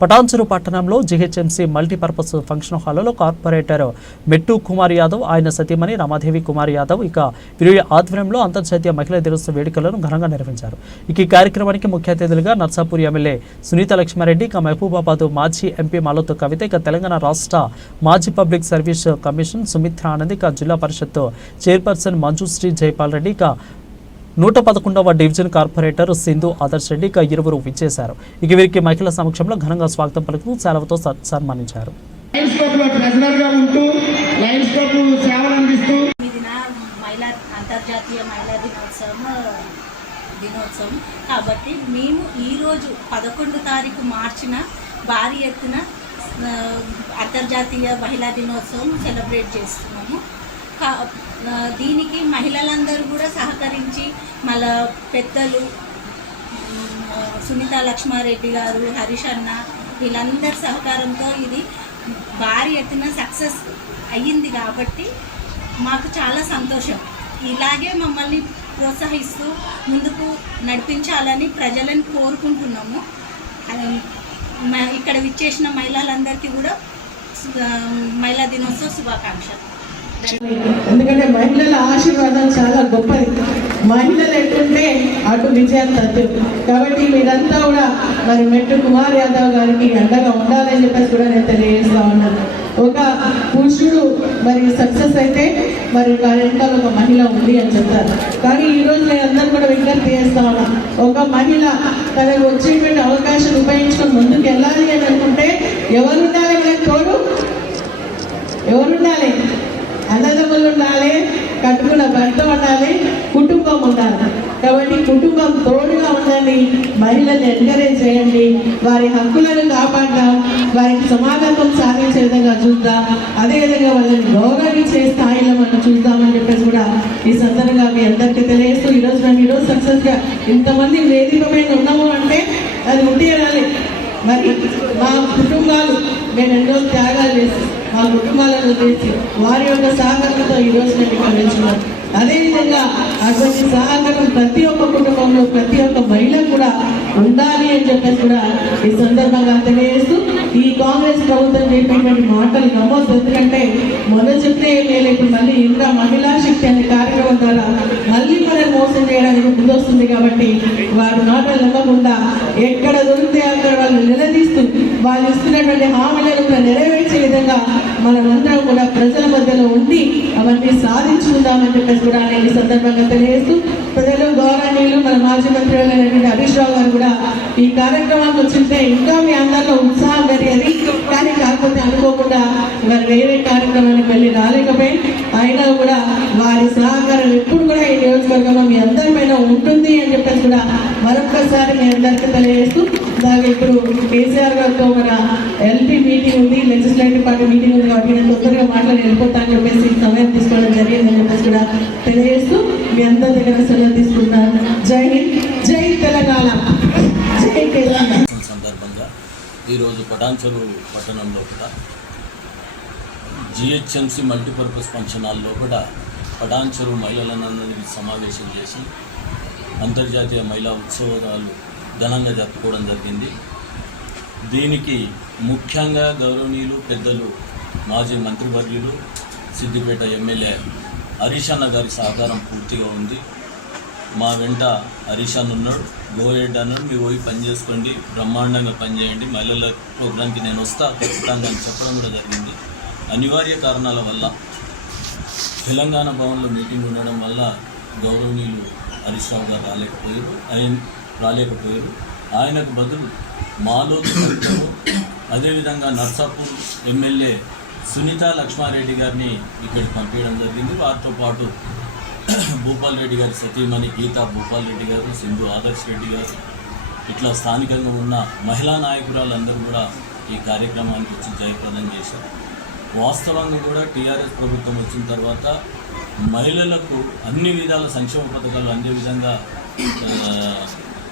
పటాన్చెరు పట్టణంలో GHMC multipurpose function హాల్లో corporator మెట్టు కుమార్ యాదవ్ ఆయన సతీమణి రమాదేవి కుమార్ యాదవ్ వీరి ఆధ్వర్యంలో అంతర్జాతీయ మహిళా దినోత్సవ వేడుకలను ఘనంగా నిర్వహించారు. ఈ కార్యక్రమానికి ముఖ్య అతిథులుగా నర్సాపూర్ ఎమ్మెల్యే సునీత లక్ష్మారెడ్డి, మహబూబాబాద్ మాజీ ఎంపీ మాలోతు కవిత, తెలంగాణ రాష్ట్ర మాజీ public service commission Sumitra Anand, జిల్లా పరిషత్ chairperson Manjushree Jaipal Reddy, 111వ division corporator Sindhu Adarsh Reddy ఇరువురు విచ్చేశారు. వీరికి మహిళల సమక్షంలో ఘనంగా స్వాగతం పలుకుతూ సెలవుతో సన్మానించారు. అంతర్జాతీయ మహిళా దినోత్సవం కాబట్టి మేము ఈరోజు 11 తారీఖు మార్చిన భారీ ఎత్తున అంతర్జాతీయ మహిళా దినోత్సవం సెలబ్రేట్ చేస్తున్నాము. దీనికి మహిళలందరూ కూడా సహకరించి మళ్ళా పెద్దలు సునీత లక్ష్మారెడ్డి గారు, హరీష్ అన్న వీళ్ళందరి సహకారంతో ఇది భారీ ఎత్తున సక్సెస్ అయ్యింది. కాబట్టి మాకు చాలా సంతోషం. ఇలాగే మమ్మల్ని ప్రోత్సహిస్తూ ముందుకు నడిపించాలని ప్రజలను కోరుకుంటున్నాము. ఇక్కడ విచ్చేసిన మహిళలందరికీ కూడా మహిళా దినోత్సవ శుభాకాంక్షలు. ఎందుకంటే మహిళల ఆశీర్వాదం చాలా గొప్పది. మహిళలు ఎట్టుంటే అటు విజయం తథ్యం. కాబట్టి మీరంతా కూడా మరి మెట్టు కుమార్ యాదవ్ గారికి అండగా ఉండాలని చెప్పేసి కూడా నేను తెలియజేస్తా ఉన్నాను. ఒక పురుషుడు మరి సక్సెస్ అయితే మరి వెనకాల ఒక మహిళ ఉంది అని చెప్తారు. కానీ ఈరోజు నేను అందరూ కూడా విజ్ఞప్తి చేస్తా ఉన్నా, ఒక మహిళ తనకు వచ్చేటువంటి అవకాశం ఉపయోగించుకొని ముందుకు వెళ్ళాలి అని అనుకుంటే ఎవరుండాలి? మనకు తోడు ఎవరుండాలి? అన్నదమ్ములు ఉండాలి, కట్టుకున్న భర్త ఉండాలి, కుటుంబం ఉండాలి. కాబట్టి కుటుంబం తోడుగా ఉండండి, మహిళల్ని ఎంకరేజ్ చేయండి, వారి హక్కులను కాపాడదాం, వారికి సమానత్వం సాధించే విధంగా చూద్దాం, అదేవిధంగా వాళ్ళని గౌరవించే స్థాయిలో మనం చూద్దామని చెప్పేసి కూడా ఈ సందర్భంగా మీ అందరికీ తెలియజేస్తూ ఈరోజు సక్సెస్గా ఇంతమంది వేదిక మీద ఉన్నాము అంటే అది ఉంటేయాలి. మరి మా కుటుంబాలు మేము ఎన్నో త్యాగాలు చేసి మా కుటుంబాలను చేసి వారి యొక్క సహకారంతో ఈరోజు నేను ఇక్కడ వెళ్తున్నాను. అదేవిధంగా అటువంటి సహకారం ప్రతి ఒక్క కుటుంబంలో ప్రతి ఒక్క మహిళ కూడా ఉండాలి అని చెప్పేసి కూడా ఈ సందర్భంగా తెలియజేస్తూ ఈ కాంగ్రెస్ ప్రభుత్వం చెప్పేటువంటి మాటలు నమ్మొద్దు. ఎందుకంటే మొన్న చెప్తే నేను ఇప్పుడు మళ్ళీ ఇంకా మహిళా శక్తి అనే కార్యక్రమం ద్వారా మళ్ళీ మనం మోసం చేయడానికి ముందొస్తుంది. కాబట్టి వారి మాటలు నమ్మకుండా ఎక్కడ దొరికితే అక్కడ వాళ్ళు నిలదీస్తూ వాళ్ళు ఇస్తున్నటువంటి హామీలను నెరవేర్చే విధంగా మనమందరం కూడా ప్రజల మధ్యలో ఉండి అవన్నీ సాధించుకుందామని చెప్పేసి కూడా నేను ఈ సందర్భంగా తెలియజేస్తూ ప్రజలు గౌరవనీయులు మన మాజీ మంత్రి అయినటువంటి హరీష్ రావు గారు కూడా ఈ కార్యక్రమానికి వచ్చింటే ఇంకా మీ అందరిలో ఉత్సాహం పెరిగేది. కానీ కాకపోతే అనుకోకుండా మరి వేరే కార్యక్రమానికి వెళ్ళి రాలేకపోయి అయినా కూడా వారి సహకారం ఎప్పుడు కూడా ఈ నియోజకవర్గంలో మీ అందరి పైన ఉంటుంది అని చెప్పేసి కూడా మరొకసారి మీ అందరికీ తెలియజేస్తూ దాకా ఇప్పుడు కేసీఆర్ గారితో మన ఎల్పీ మీటింగ్ ఉంది, లెజిస్లేటివ్ పార్టీ మీటింగ్ ఉంది. కాబట్టి నేను తొందరగా మాట్లాడి వెళ్ళిపోతా అని చెప్పేసి సమయం తీసుకోవడం జరిగిందని చెప్పేసి కూడా తెలియజేస్తూ మీ అందరి దగ్గర సెలవు తీసుకుంటాను. జై హింద్, జై తెలంగాణ, జై తెలంగాణ. సందర్భంగా ఈరోజు పటాన్చెరు పట్టణంలో కూడా జీహెచ్ఎంసీ మల్టీపర్పస్ ఫంక్షన్ హాల్లో కూడా పటాన్చెరు మహిళలందరినీ సమావేశం చేసి అంతర్జాతీయ మహిళా ఉత్సవాలు ఘనంగా జరుపుకోవడం జరిగింది. దీనికి ముఖ్యంగా గౌరవనీయులు పెద్దలు మాజీ మంత్రివర్యులు సిద్దిపేట ఎమ్మెల్యే హరీష్ అన్న గారి సహకారం పూర్తిగా ఉంది. మా వెంట హరీష్ అన్న ఉన్నాడు, గోరెడ్డి అన్నాడు, మీ పోయి పని చేసుకోండి, బ్రహ్మాండంగా పనిచేయండి, మహిళల ప్రోగ్రాంకి నేను వస్తా ఖచ్చితంగా అని చెప్పడం కూడా జరిగింది. అనివార్య కారణాల వల్ల తెలంగాణ భవన్లో మీటింగ్ ఉండడం వల్ల గౌరవనీయులు హరీష్ రావు గారు రాలేకపోయారు. ఆయనకు బదులు మాలోతు అదేవిధంగా నర్సాపూర్ ఎమ్మెల్యే సునీత లక్ష్మారెడ్డి గారిని ఇక్కడికి పంపించడం జరిగింది. వారితో పాటు భూపాల్ రెడ్డి గారి సతీమణి గీతా భూపాల్ రెడ్డి గారు, సింధు ఆదర్శ్ రెడ్డి గారు, ఇట్లా స్థానికంగా ఉన్న మహిళా నాయకురాలందరూ కూడా ఈ కార్యక్రమానికి వచ్చి జయప్రదం చేశారు. వాస్తవంగా కూడా టీఆర్ఎస్ ప్రభుత్వం వచ్చిన తర్వాత మహిళలకు అన్ని విధాల సంక్షేమ పథకాలు అందే విధంగా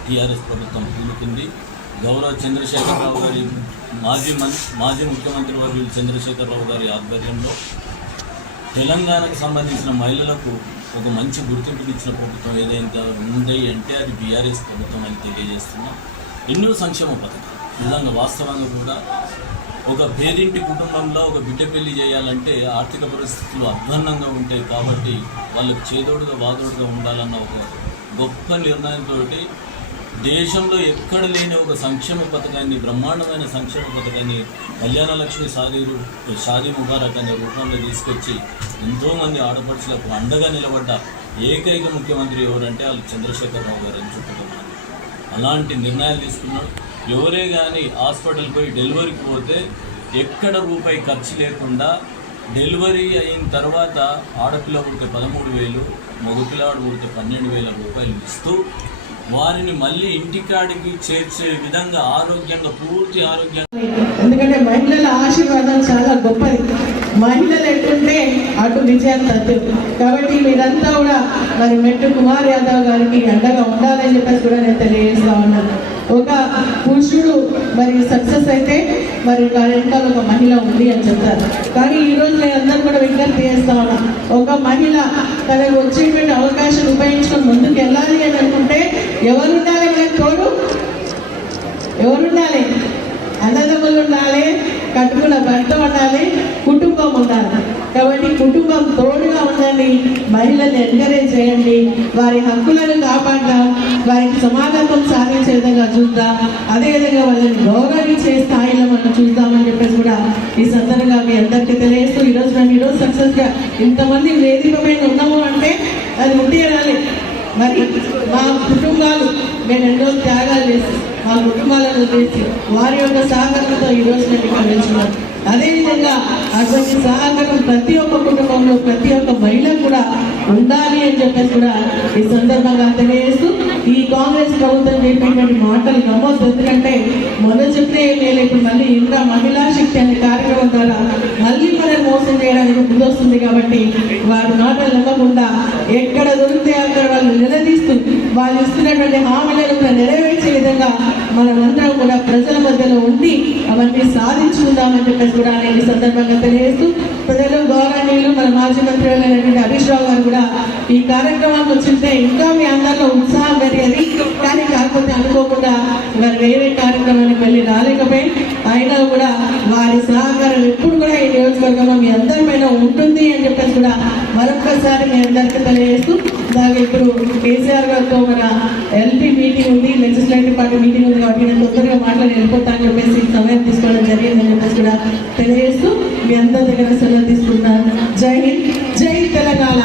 టీఆర్ఎస్ ప్రభుత్వం పూనుకుంది. గౌరవ చంద్రశేఖరరావు గారి మాజీ ముఖ్యమంత్రి వర్యులు చంద్రశేఖరరావు గారి ఆధ్వర్యంలో తెలంగాణకు సంబంధించిన మహిళలకు ఒక మంచి గుర్తింపునిచ్చిన ప్రభుత్వం ఏదైనా ఉంది అంటే అది బీఆర్ఎస్ ప్రభుత్వం అని తెలియజేస్తున్నాం. ఎన్నో సంక్షేమ పథకాలు నిజంగా వాస్తవంగా కూడా ఒక పేదింటి కుటుంబంలో ఒక బిడ్డ పెళ్లి చేయాలంటే ఆర్థిక పరిస్థితులు అధ్వాన్నంగా ఉంటాయి కాబట్టి వాళ్ళకి చేదోడుగా వాదోడుగా ఉండాలన్న ఒక గొప్ప నిర్ణయంతో దేశంలో ఎక్కడ లేని ఒక సంక్షేమ పథకాన్ని, బ్రహ్మాండమైన సంక్షేమ పథకాన్ని కళ్యాణలక్ష్మి షాదీ ముబారక్ అనే రూపంలో తీసుకొచ్చి ఎంతోమంది ఆడపడుచులకు అండగా నిలబడ్డ ఏకైక ముఖ్యమంత్రి ఎవరంటే వాళ్ళు చంద్రశేఖరరావు గారు అని చెప్పుకున్నారు. అలాంటి నిర్ణయాలు తీసుకున్నాడు. ఎవరే కానీ హాస్పిటల్ పోయి డెలివరీకి పోతే ఎక్కడ రూపాయి ఖర్చు లేకుండా డెలివరీ అయిన తర్వాత ఆడపిల్ల పుడితే 13,000, మగపిల్లవాడు పుడితే 12,000 రూపాయలు ఇస్తూ వారిని మళ్ళీ ఇంటికాడికి చేర్చే విధంగా ఆరోగ్యంగా, పూర్తి ఆరోగ్యంగా. ఎందుకంటే మహిళల ఆశీర్వాదం చాలా గొప్పది. మహిళలు ఎట్టుంటే అటు విజయం తథ్యం. కాబట్టి మీరంతా కూడా మరి మెట్టు కుమార్ యాదవ్ గారికి అండగా ఉండాలని చెప్పేసి కూడా నేను తెలియజేస్తా ఉన్నాను. ఒక పురుషుడు మరి సక్సెస్ అయితే మరి వెనకాల ఒక మహిళ ఉంది అని చెప్తారు. కానీ ఈరోజు నేను అందరూ కూడా విజ్ఞప్తి చేస్తా ఉన్నాను, ఒక మహిళ తనకు వచ్చేటువంటి అవకాశం ఉపయోగించుకొని ముందుకు వెళ్ళాలి అని అనుకుంటే ఎవరుండాలి? మనకు తోడు ఎవరుండాలి? అన్నదమ్ములు ఉండాలి, కట్టుకున్న భర్త ఉండాలి, కుటుంబం ఉండాలి. కాబట్టి కుటుంబం తోడుగా ఉండండి, మహిళల్ని ఎంకరేజ్ చేయండి, వారి హక్కులను కాపాడదాం, వారికి సమానత్వం సాధించే విధంగా చూద్దాం, అదేవిధంగా వాళ్ళని గౌరవించే స్థాయిలో మనం చూద్దామని చెప్పేసి కూడా ఈ సందర్భంగా మీ అందరికీ తెలియజేస్తూ ఈరోజు సక్సెస్గా ఇంతమంది వేదిక పైన ఉన్నాము అంటే అది ఉంటేయాలి. మరి మా కుటుంబాలు నేను ఎన్నో త్యాగాలు చేసి మా కుటుంబాలను చేసి వారి యొక్క సహకారంతో ఈరోజు నేను ఇక్కడ నిల్చున్నాను. అదేవిధంగా అటువంటి సహకారం ప్రతి ఒక్క కుటుంబంలో ప్రతి ఒక్క మహిళ కూడా ఉండాలి అని చెప్పేసి కూడా ఈ సందర్భంగా తెలియజేస్తూ ఈ కాంగ్రెస్ ప్రభుత్వం చెప్పేటువంటి మాటలు నమ్మొద్దు. ఎందుకంటే మొదలు చెప్తే నేను ఇప్పుడు మళ్ళీ ఇంకా మహిళా శక్తి అనే కార్యక్రమం ద్వారా మళ్ళీ మనం మోసం చేయడానికి ముందొస్తుంది. కాబట్టి వారి మాటలు నమ్మకుండా ఎక్కడ దొరికితే అక్కడ వాళ్ళు నిలదీస్తూ వాళ్ళు ఇస్తున్నటువంటి హామీలను కూడా నెరవేర్చే విధంగా మనమందరం కూడా ప్రజల మధ్యలో ఉండి అవన్నీ సాధించుకుందామని చెప్పేసి కూడా నేను ఈ సందర్భంగా తెలియజేస్తూ ప్రజలు గౌరవనీయులు మన మాజీ మంత్రి అయినటువంటి హరీష్ రావు గారు కూడా ఈ కార్యక్రమానికి వచ్చింటే ఇంకా మీ అందరిలో ఉత్సాహం పెరిగేది. కానీ కాకపోతే అనుకోకుండా వారు వేరే కార్యక్రమానికి వెళ్ళి రాలేకపోయి అయినా కూడా వారి సహకారం ఎప్పుడు కూడా ఈ నియోజకవర్గంలో మీ అందరిపైన ఉంటుంది అని చెప్పేసి కూడా మరొకసారి మీ అందరికీ తెలియజేస్తూ అలాగే ఇప్పుడు కేసీఆర్ గారితో మన ఎల్పీ మీటింగ్ ఉంది, లెజిస్లేటివ్ పార్టీ మీటింగ్ ఉంది కాబట్టి నేను తొందరగా మాట్లాడి వెళ్ళిపోతానని చెప్పేసి సమయం తీసుకోవడం జరిగిందని చెప్పేసి కూడా తెలియజేస్తూ మీ అందరి దగ్గర సెలవు తీసుకుంటున్నాను. జై హింద్, జై తెలంగాణ.